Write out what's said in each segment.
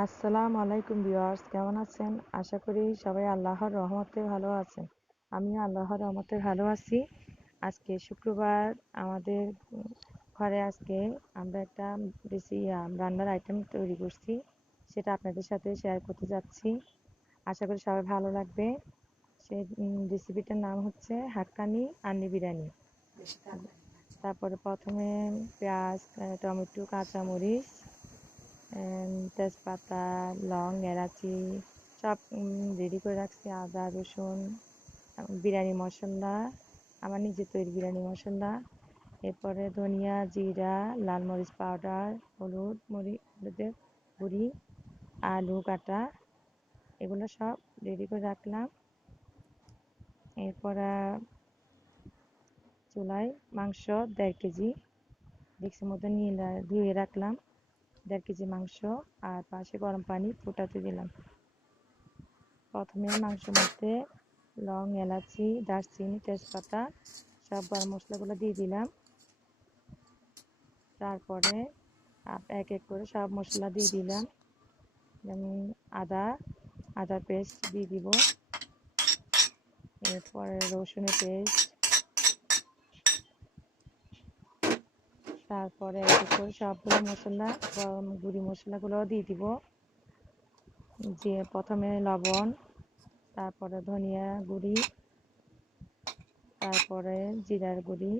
আসসালামু আলাইকুম ভিউয়ার্স, কেমন আছেন? আশা করি সবাই আল্লাহর রহমতে ভালো আছেন। আমিও আল্লাহর রহমতে ভালো আছি। আজকে শুক্রবার আমাদের ঘরে আজকে আমরা একটা রান্নার আইটেম তৈরি করছি, সেটা আপনাদের সাথে শেয়ার করতে যাচ্ছি। আশা করি সবাই ভালো লাগবে। সেই রেসিপিটার নাম হচ্ছে হাক্কানি আন্নি বিরিয়ানি। তারপরে প্রথমে পেঁয়াজ, টমেটো, কাঁচামরিচ, তেজপাতা, লং, এলাচি সব রেডি করে রাখছি। আদা, রসুন, বিরিয়ানি মশলা, আমার নিজের তৈরি বিরিয়ানি মশলা, এরপরে ধনিয়া, জিরা, লাল মরিচ পাউডার, হলুদের গুঁড়ি, আলু কাটা, এগুলো সব রেডি করে রাখলাম। এরপরে চুলায় মাংস 1.5 কেজি ডেক্সির মধ্যে নিয়ে ধুয়ে রাখলাম। 1.5 কেজি মাংস, আর পাশে গরম পানি ফুটাতে দিলাম। প্রথমে মাংসের মধ্যে লং, এলাচি, দারচিনি, তেজপাতা সব গরম মশলাগুলো দিয়ে দিলাম। তারপরে এক এক করে সব মশলা দিয়ে দিলাম। যেমন আদার পেস্ট দিয়ে দিব, এরপরে রসুনের পেস্ট, তারপরে এক এক করে সবগুলো মশলা, গরম গুঁড়ি মশলাগুলো দিয়ে দিব। যে প্রথমে লবণ, তারপরে ধনিয়া গুঁড়ি, তারপরে জিরার গুঁড়ি,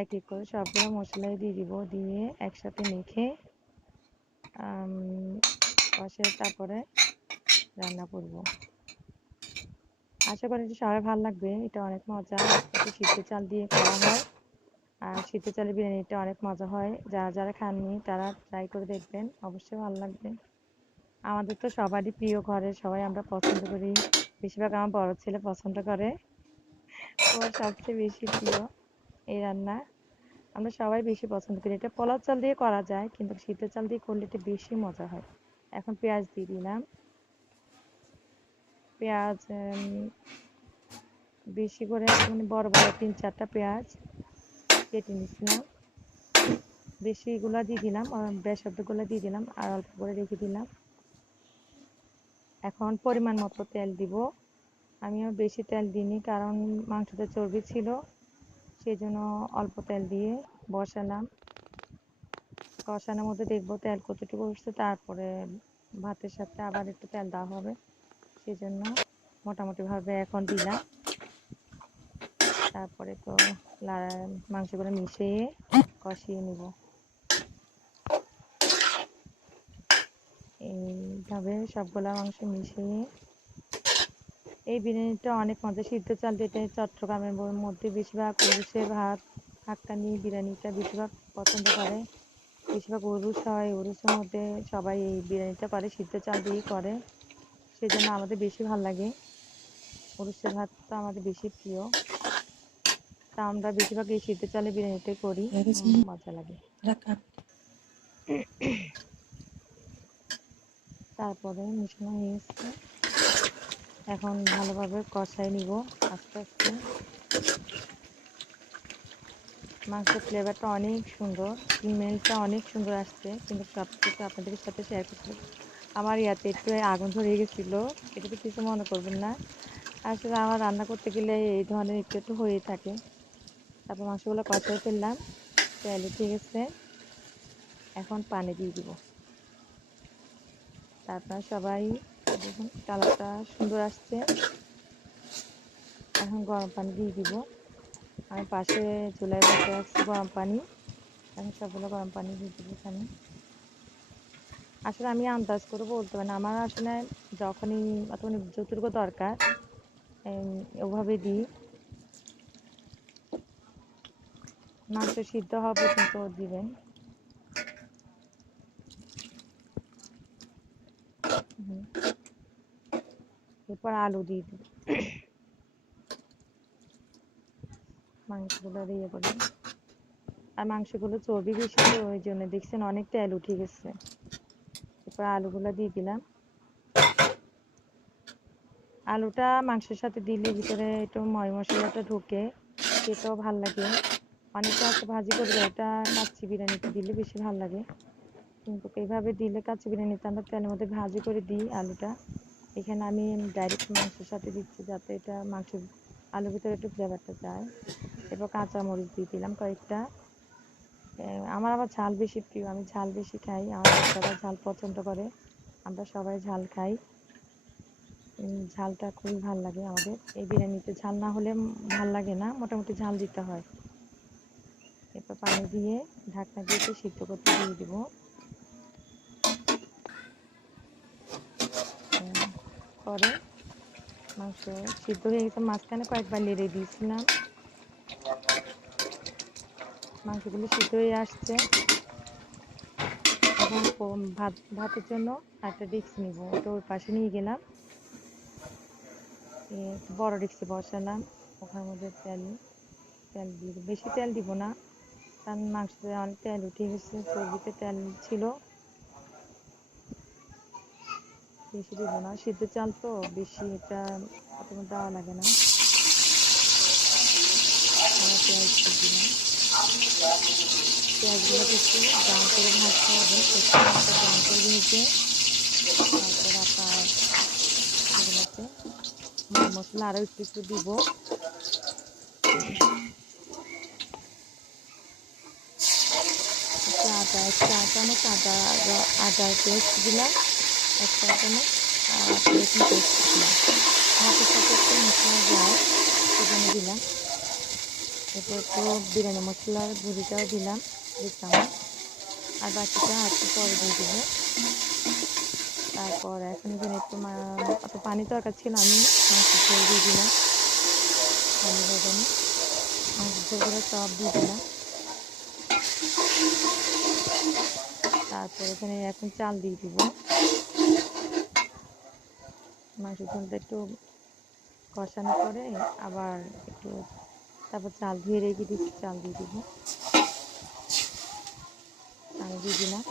এক এক করে সবগুলো মশলাই দিয়ে দিব। দিয়ে একসাথে মেখে কষে তারপরে রান্না করব। আশা করি সবাই ভালো লাগবে। এটা অনেক মজা, এটা সিদ্ধ চাল দিয়ে করা হয়, আর সিদ্ধ চালের বিরিয়ানিটা অনেক মজা হয়। যারা যারা খাননি তারা ট্রাই করে দেখবেন, অবশ্যই ভালো লাগবে। আমাদের তো সবারই প্রিয়, ঘরে সবাই আমরা পছন্দ করি। বেশিরভাগ আমার বড় ছেলে পছন্দ করে, ওর সবচেয়ে বেশি প্রিয় এই রান্না। আমরা সবাই বেশি পছন্দ করি। এটা পোলাও চাল দিয়ে করা যায়, কিন্তু সিদ্ধ চাল দিয়ে করলে এটা বেশি মজা হয়। এখন পেঁয়াজ দিয়ে দিলাম। পেঁয়াজ বেশি করে, মানে বড় বড় 3-4টা পেঁয়াজ কেটে নিয়েছিলাম। বেশিগুলো দিয়ে দিলাম, বেশগুলো দিয়ে দিলাম, আর অল্প করে রেখে দিলাম। এখন পরিমাণ মতো তেল দিব। আমিও বেশি তেল দিইনি, কারণ মাংসতে চর্বি ছিল, সেই জন্য অল্প তেল দিয়ে বসালাম। কষানোর মধ্যে দেখবো তেল কতটুকু উঠছে, তারপরে ভাতের সাথে আবার একটু তেল দেওয়া হবে, সেই জন্য মোটামুটি ভাবে এখন দিলাম। তারপরে তো মাংসগুলো মিশিয়ে কষিয়ে নিব। এইভাবে সবগুলা মাংস মিশিয়ে, এই বিরিয়ানিটা অনেক মজা। সিদ্ধ চাল দিয়ে চট্টগ্রামের মধ্যে বেশিরভাগ উরুষের ভাত, হাক্কানি বিরিয়ানিটা বেশিরভাগ পছন্দ করে। বেশিরভাগ উরুষ হয়, উরুষের মধ্যে সবাই এই বিরিয়ানিটা করে, সিদ্ধ চাল দিয়েই করে, সেই জন্য আমাদের বেশি ভালো লাগে। উরুষের ভাতটা আমাদের বেশি প্রিয়, তা আমরা বেশিরভাগ এই সিদ্ধ চালের বিরিয়ানিটাই করি, মজা লাগে। তারপরে মিশানো হয়ে গেছে, এখন ভালোভাবে কষাই নিব আস্তে আস্তে। মাংসের ফ্লেভারটা অনেক সুন্দর, স্মেলটা অনেক সুন্দর আসছে, কিন্তু সব কিছু আপনাদের সাথে শেয়ার করতে আমার ইয়াতে একটু আগুন ধরে গেছিলো, এটাতে কিছু মনে করবেন না। আসলে আমার রান্না করতে গেলে এই ধরনের একটু একটু হয়েই থাকে। তারপর মাংসগুলো কষাই ফেললাম, তেল উঠে গেছে, এখন পানি দিয়ে দিব। তারপর সবাই দেখুন কালারটা সুন্দর আসছে, এখন গরম পানি দিয়ে দিব। আমি পাশে চুলায় বসে রাখছি গরম পানি, এখন সবগুলো গরম পানি দিয়ে দিব এখানে। আসলে আমি আন্দাজ করে বলতে পারি না, আমার আসলে যখনই যতটুকু দরকার ওভাবে দিই। মাংস সিদ্ধ হওয়া পর্যন্ত দিবেন। এরপর আলু দিয়ে দিব, মাংসগুলো দিয়ে করে। আর মাংসগুলো চর্বি বেশি, তো ওই জন্য দেখছেন অনেক তেল উঠে গেছে। এরপর আলুগুলো দিয়ে দিলাম। আলুটা মাংসের সাথে দিলে ভিতরে একটু ময় মশলাটা ঢুকে, খেতেও ভাল লাগে। অনেকে আছে ভাজি করে দেয়, এটা কাচ্চি বিরিয়ানিতে দিলে বেশি ভাল লাগে, কিন্তু এইভাবে দিলে কাচ্চি বিরিয়ানিতে আমরা তেলের মধ্যে ভাজি করে দিই আলুটা। এখানে আমি ডাইরেক্ট মাংসের সাথে দিচ্ছি যাতে এটা মাংসের আলুর ভিতরে একটু ফ্লেভারটা যায়। এরপর কাঁচামরিচ দিয়ে দিলাম কয়েকটা। আমার আবার ঝাল বেশি প্রিয়, আমি ঝাল বেশি খাই, আমার বাচ্চারা ঝাল পছন্দ করে, আমরা সবাই ঝাল খাই। ঝালটা খুবই ভাল লাগে আমাদের এই বিরিয়ানিতে, ঝাল না হলে ভাল লাগে না, মোটামুটি ঝাল দিতে হয়। এরপর পানি দিয়ে ঢাকনা দিয়ে সিদ্ধ করতে দিয়ে দিব। পরে মাংস সিদ্ধ হয়ে গেছে, মাঝখানে কয়েকবার নেড়ে দিয়েছিলাম, মাংসগুলো সিদ্ধ হয়ে আসছে। এখন ভাতের জন্য একটা ডেক্সি নিব, ওটা ওই পাশে নিয়ে গেলাম, বড় ডেক্সি বসালাম। ওখানের মধ্যে তেল দিয়ে বেশি তেল দিব না, কারণ মাংসতে অনেক তেল উঠে গেছে, চর্বিতে তেল ছিল, বেশি দিব না, সিদ্ধ চাল তো বেশি এটা অত দেওয়া লাগে না। পেঁয়াজ দিয়ে দিলাম, পেঁয়াজগুলোকে একটু ব্রাউন করে ভাজতে হবে, ব্রাউন করে ভেজে তারপর আপনার এগুলোতে মশলা আরও একটু একটু দিব। এক চা চামচ আদার পেস্ট দিলাম, এক চা চামচ রসুন পেস্ট দিলাম, ভাতের সাথে একটু মশলা যায় সেজন্য দিলাম। এরপর একটু বিরিয়ানি মশলার গুঁড়িটাও দিলাম 2 চামচ, আর বাকিটা একটু পরে দিয়ে দিব। তারপর এখন এখানে একটু অত পানি দরকার ছিল, আমি মাংসের ঝোল দিয়ে দিলাম, পানি ভেজানো মাংসের ঝোলগুলো সব দিয়ে দিলাম। তারপর এখানে এখন চাল দিয়ে দিব, মাংসের ঝোলটা একটু কষানো করে আবার একটু, তারপর চাল ধুয়ে রেখে দিচ্ছি, চাল দিয়ে দিব, পানি দিয়ে দিলাম।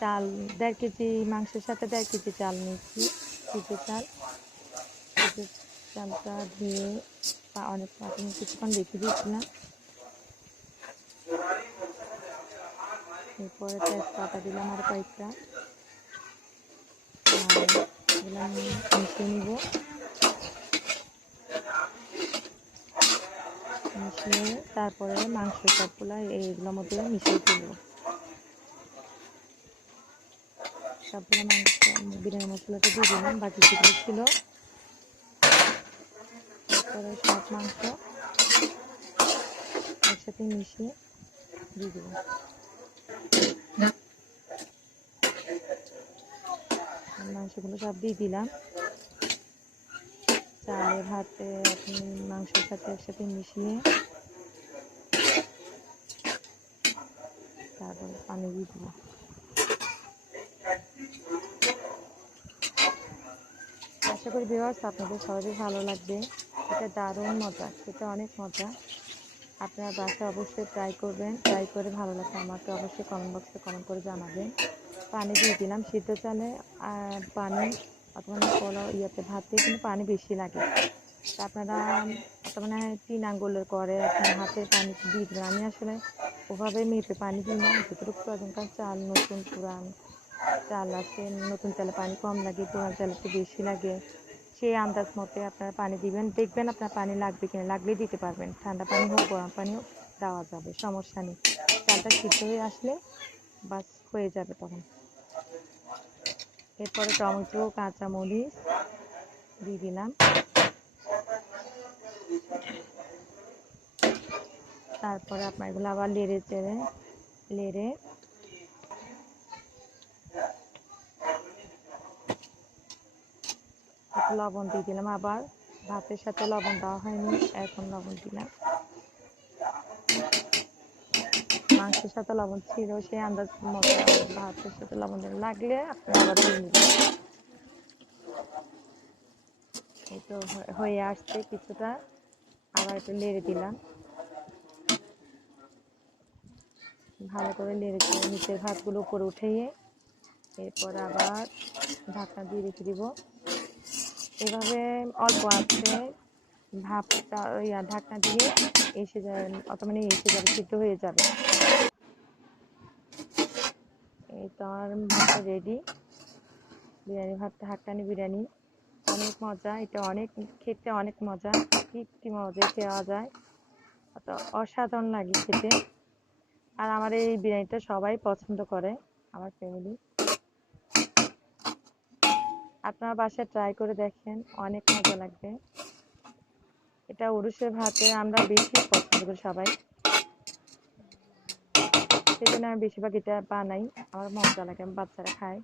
চাল 1.5 কেজি মাংসের সাথে 1.5 কেজি চাল নিচ্ছি, সিদ্ধ চাল। সিদ্ধ চালটা ধুয়ে অনেক কিছুক্ষণ রেখে দিয়েছিলাম। এরপরে তেজপাতা দিলাম আর কয়েকটা, দিলাম, মিশিয়ে নিব, মিশিয়ে তারপরে মাংস সবগুলো এইগুলোর মধ্যে মিশিয়ে তুলব। সবগুলো মাংস বিরিয়ানি মশলাটা দিয়ে দিলাম, বাকি যেগুলো ছিল। তারপরে সব মাংস একসাথে মিশিয়ে দিয়ে দেব। মাংসগুলো সব দিয়ে দিলাম, চালে ভাতে আপনি মাংসের সাথে একসাথে মিশিয়ে তারপর পানি দিয়ে দেবো। আশা করি ভিউয়ার্স আপনাদের সবারই ভালো লাগবে, এটা দারুণ মজা, এটা অনেক মজা। আপনারা বাসায় অবশ্যই ট্রাই করবেন, ট্রাই করে ভালো লাগবে আমাকে অবশ্যই কমেন্ট বক্সে কমেন্ট করে জানাবেন। পানি দিয়ে দিলাম, সিদ্ধ চালে আর পানি অথবা পোলাও ভাতে কিন্তু পানি বেশি লাগে, তা আপনারা মানে 3 আঙ্গুলের করে আপনার হাতের পানি দিয়ে দেবেন। আমি আসলে ওভাবে মেপে পানি দিই না, যতটুকু প্রয়োজন, কারণ চাল নতুন পুরান চাল আছে, নতুন চালে পানি কম লাগে, পুরান চালে একটু বেশি লাগে, সেই আন্দাজ মতে আপনারা পানি দিবেন, দেখবেন আপনার পানি লাগবে কিনা, লাগলেই দিতে পারবেন, ঠান্ডা পানি হোক গরম পানিও দেওয়া যাবে, সমস্যা নেই। চালটা সিদ্ধ হয়ে আসলে বাস হয়ে যাবে তখন। এরপরে টমেটো কাঁচামরিচ দিয়ে দিলাম, তারপরে আপনার এগুলো আবার নেড়ে একটু লবণ দিয়ে দিলাম, আবার ভাতের সাথে লবণ দেওয়া হয়নি, এখন লবণ দিলাম। মাংসের সাথে লবণ ছিল, সেই আন্দাজ মতো ভাতের সাথে লবণ লাগলে আপনি আবার দিয়ে নেবেন। এই তো হয়ে আসছে কিছুটা, আবার একটু নেড়ে দিলাম, ভালো করে নেড়ে দিয়ে নিচের ভাতগুলো উপরে উঠিয়ে এরপর আবার ঢাকনা দিয়ে রেখে দিব। এভাবে অল্প আছে ভাপটা ঢাকনা দিয়ে এসে যাবে, এসে যাবে, সিদ্ধ হয়ে যাবে। এই তো আমার ভাতটা রেডি। বিরিয়ানি ভাতটা হাক্কানি বিরিয়ানি অনেক মজা, এটা অনেক খেতে অনেক মজা, কি মজা খাওয়া যায়, অসাধারণ লাগে খেতে। আর আমার এই বিরিয়ানিটা সবাই পছন্দ করে, আমার ফ্যামিলি। আপনারা বাসায় ট্রাই করে দেখেন, অনেক মজা লাগবে। এটা উরুষের ভাতে আমরা বেশি পছন্দ করি সবাই, সেই জন্য আমি বেশিরভাগ এটা বানাই, আমার মজা লাগে, আমার বাচ্চারা খায়।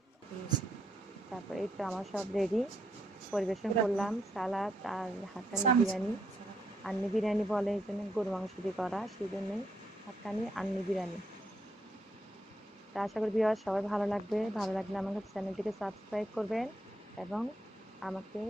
তারপর এই তো আমার সব রেডি, পরিবেশন করলাম সালাদ আর হাক্কানি বিরিয়ানি। আন্নি বিরিয়ানি বলে এই জন্য, গরু মাংস দিয়ে করা, সেই জন্যই হাক্কানি আন্নি বিরিয়ানি। তা আশা করি ভিউয়ার্স সবাই ভালো লাগবে, ভালো লাগলে আমাকে চ্যানেলটিকে সাবস্ক্রাইব করবেন এবং আমাকে